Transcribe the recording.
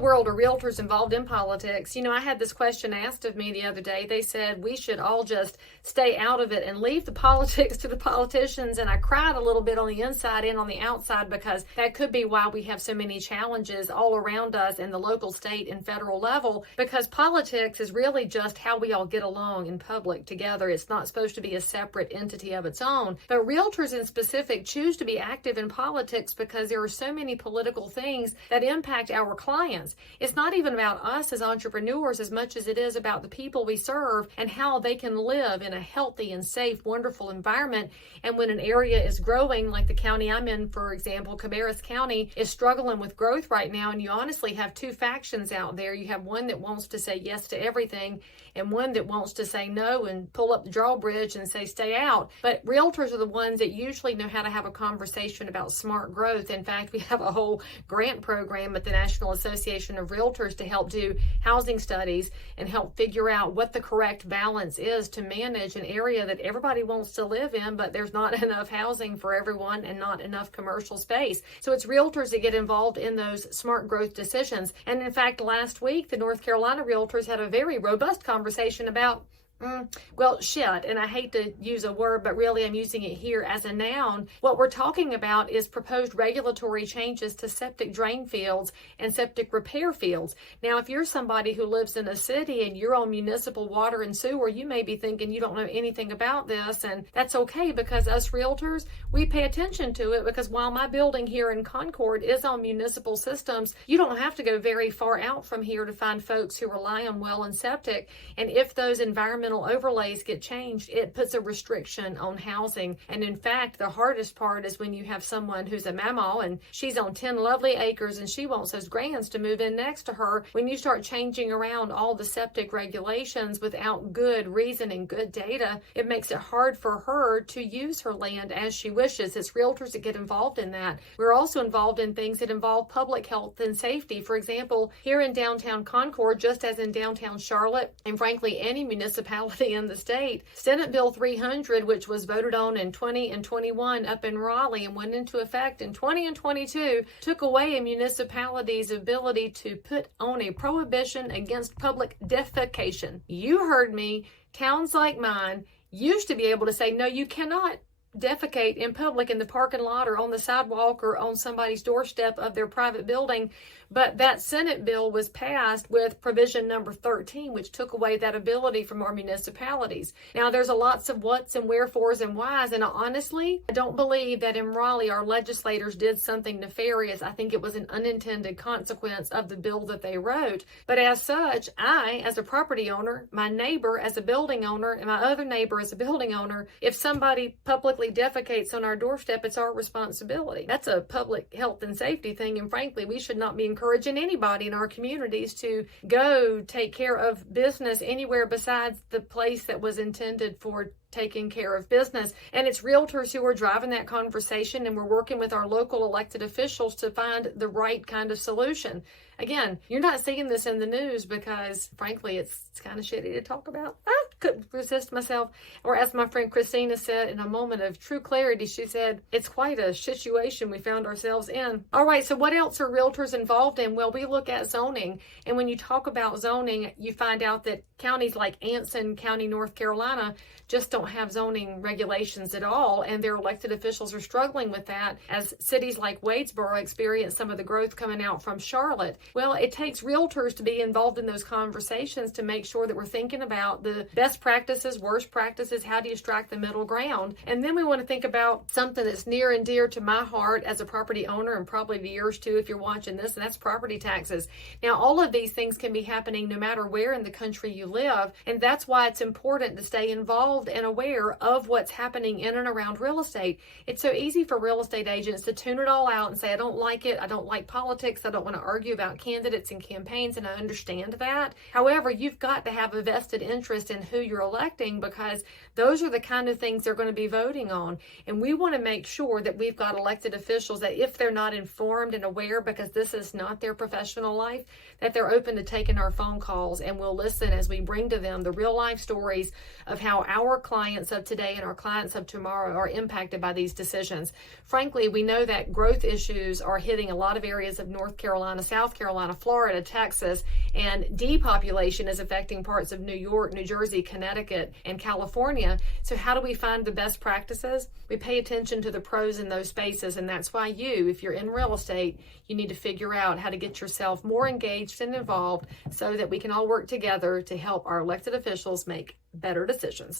world are realtors involved in politics? You know, I had this question asked of me the other day. They said we should all just stay out of it and leave the politics to the politicians. And I cried a little bit on the inside and on the outside, because that could be why we have so many challenges all around us in the local, state, and federal level, because politics is really just how we all get along in public together. It's not supposed to be a separate entity of its own. But realtors in specific choose to be active in politics because there are so many political things that impact our clients. It's not even about us as entrepreneurs as much as it is about the people we serve and how they can live in a healthy and safe, wonderful environment. And when an area is growing, like the county I'm in, for example, Cabarrus County is struggling with growth right now, and you honestly have two factions out there. You have one that wants to say yes to everything, and one that wants to say no and pull up the drawbridge and say stay out. But realtors are the ones that usually know how to have a conversation about smart growth. In fact, we have a whole grant program at the National Association of Realtors to help do housing studies and help figure out what the correct balance is to manage an area that everybody wants to live in, but there's not enough housing for everyone and not enough commercial space. So it's realtors that get involved in those smart growth decisions. And in fact, last week, the North Carolina realtors had a very robust conversation about shit, and I hate to use a word, but really I'm using it here as a noun. What we're talking about is proposed regulatory changes to septic drain fields and septic repair fields. Now, if you're somebody who lives in a city and you're on municipal water and sewer, you may be thinking you don't know anything about this, and that's okay, because us realtors, we pay attention to it, because while my building here in Concord is on municipal systems, you don't have to go very far out from here to find folks who rely on well and septic. And if those environmental overlays get changed, it puts a restriction on housing. And in fact, the hardest part is when you have someone who's a mamaw and she's on 10 lovely acres and she wants those grands to move in next to her. When you start changing around all the septic regulations without good reason and good data, it makes it hard for her to use her land as she wishes. It's realtors that get involved in that. We're also involved in things that involve public health and safety. For example, here in downtown Concord, just as in downtown Charlotte, and frankly any municipality in the state, Senate Bill 300, which was voted on in 20 and 21 up in Raleigh and went into effect in 20 and 22, took away a municipality's ability to put on a prohibition against public defecation. You heard me. Towns like mine used to be able to say, no, you cannot defecate in public in the parking lot or on the sidewalk or on somebody's doorstep of their private building. But that Senate bill was passed with provision number 13, which took away that ability from our municipalities. Now, there's a lots of whats and wherefores and whys, and honestly, I don't believe that in Raleigh our legislators did something nefarious. I think it was an unintended consequence of the bill that they wrote. But as such, I, as a property owner, my neighbor as a building owner, and my other neighbor as a building owner, if somebody publicly defecates on our doorstep, it's our responsibility. That's a public health and safety thing, and frankly, we should not be encouraging anybody in our communities to go take care of business anywhere besides the place that was intended for taking care of business. And it's realtors who are driving that conversation, and we're working with our local elected officials to find the right kind of solution. Again, you're not seeing this in the news because, frankly, it's kind of shitty to talk about. I couldn't resist myself. Or as my friend Christina said, in a moment of true clarity, she said, it's quite a situation we found ourselves in. All right, so what else are realtors involved in? Well, we look at zoning. And when you talk about zoning, you find out that counties like Anson County, North Carolina, just don't have zoning regulations at all, and their elected officials are struggling with that as cities like Wadesboro experience some of the growth coming out from Charlotte. Well, it takes realtors to be involved in those conversations to make sure that we're thinking about the best practices, worst practices, how do you strike the middle ground? And then we want to think about something that's near and dear to my heart as a property owner, and probably to yours too if you're watching this, and that's property taxes. Now, all of these things can be happening no matter where in the country you live, and that's why it's important to stay involved and aware of what's happening in and around real estate. It's so easy for real estate agents to tune it all out and say, I don't like it, I don't like politics, I don't want to argue about candidates and campaigns, and I understand that. However, you've got to have a vested interest in who who you're electing, because those are the kind of things they're going to be voting on. And we want to make sure that we've got elected officials that if they're not informed and aware, because this is not their professional life, that they're open to taking our phone calls, and we'll listen as we bring to them the real life stories of how our clients of today and our clients of tomorrow are impacted by these decisions. Frankly, we know that growth issues are hitting a lot of areas of North Carolina, South Carolina, Florida, Texas, and depopulation is affecting parts of New York, New Jersey, Connecticut, and California. So how do we find the best practices? We pay attention to the pros in those spaces, and that's why if you're in real estate, you need to figure out how to get yourself more engaged and involved so that we can all work together to help our elected officials make better decisions.